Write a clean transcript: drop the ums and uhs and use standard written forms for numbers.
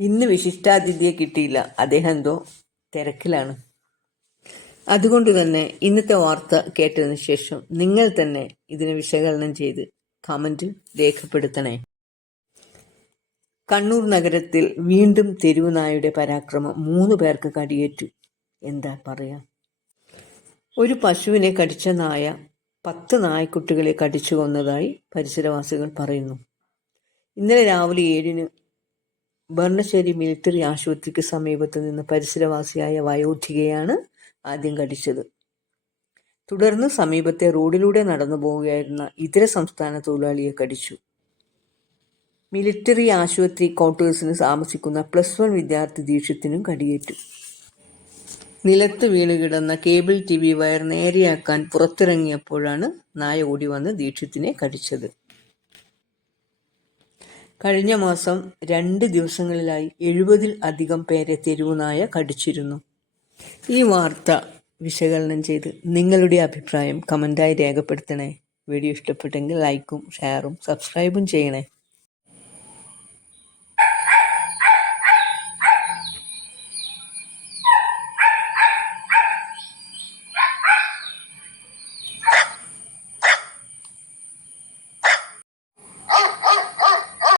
ഇന്ന് വിശിഷ്ടാതിഥിയെ കിട്ടിയില്ല. അദ്ദേഹം എന്തോ തിരക്കിലാണ്. അതുകൊണ്ട് തന്നെ ഇന്നത്തെ വാർത്ത കേട്ടതിന് ശേഷം നിങ്ങൾ തന്നെ ഇതിനെ വിശകലനം ചെയ്ത് കമന്റിൽ രേഖപ്പെടുത്തണേ. കണ്ണൂർ നഗരത്തിൽ വീണ്ടും തെരുവുനായയുടെ പരാക്രമം. 3 പേർക്ക് കടിയേറ്റു. എന്താ പറയാ? ഒരു പശുവിനെ കടിച്ച നായ 10 നായ്ക്കുട്ടികളെ കടിച്ചു കൊന്നതായി പരിസരവാസികൾ പറയുന്നു. ഇന്നലെ രാവിലെ 7-ന് ഭരണശ്ശേരി മിലിറ്ററി ആശുപത്രിക്ക് സമീപത്ത് നിന്ന് പരിസരവാസിയായ വയോധികയാണ് ആദ്യം കടിച്ചത്. തുടർന്ന് സമീപത്തെ റോഡിലൂടെ നടന്നു പോവുകയായിരുന്ന ഇതര സംസ്ഥാന തൊഴിലാളിയെ കടിച്ചു. മിലിറ്ററി ആശുപത്രി ക്വാർട്ടേഴ്സിന് താമസിക്കുന്ന +1 വിദ്യാർത്ഥി ദീക്ഷിത്തിനും കടിയേറ്റു. നിലത്ത് വീണ് കിടന്ന കേബിൾ TV വയർ നേരെയാക്കാൻ പുറത്തിറങ്ങിയപ്പോഴാണ് നായ ഓടി വന്ന് ദീക്ഷിത്തിനെ കടിച്ചത്. കഴിഞ്ഞ മാസം 2 ദിവസങ്ങളിലായി 70-ൽ അധികം പേരെ തെരുവുനായ കടിച്ചിരുന്നു. ഈ വാർത്ത വിശകലനം ചെയ്ത് നിങ്ങളുടെ അഭിപ്രായം കമന്റായി രേഖപ്പെടുത്തണേ. വീഡിയോ ഇഷ്ടപ്പെട്ടെങ്കിൽ ലൈക്കും ഷെയറും സബ്സ്ക്രൈബും ചെയ്യണേ.